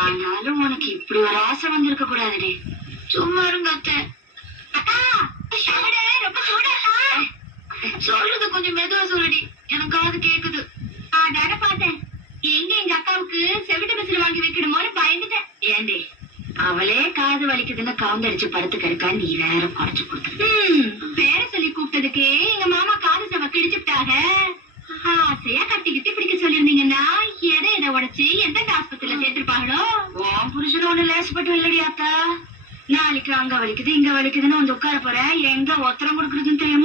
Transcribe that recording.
ஆனாலும் உனக்கு இப்படி ஒரு ஆசை வந்திருக்க கூடாதுடி. சும்மா இருங்க அத்தை. சொல்றது கொஞ்சம் மெதுவா சொல்லுடி, எனக்கு காது கேக்குது. அதான பார்த்தேன், எங்க எங்க அக்காவுக்கு செவிட்டு மிசில் வாங்கி வைக்கணுமோன்னு பயந்துட்டேன். ஏண்டி, அவளே காது வலிக்குதுன்னு கவுந்தடிச்சு படுத்து கிடக்கா, நீ வேற குறைச்சு கொடுத்து பேர சொல்லி கூப்பிட்டதுக்கே எங்க மாமா காது செவ கிழிச்சுட்டாக. ஆசையா கட்டிக்கிட்டு பிடிக்க சொல்லிருந்தீங்கன்னா எதை உடைச்சு எந்த ஆஸ்பத்திரியில சேர்த்திருப்பாங்களோ. உன் புருஷன் ஒண்ணு லேசப்பட்டு இல்லடி அத்தா. நாளைக்கு அங்க வலிக்குது இங்க வலிக்குதுன்னு வந்து உட்கார போற, எங்க ஒத்தரம் கொடுக்குறதுன்னு தெரியும்.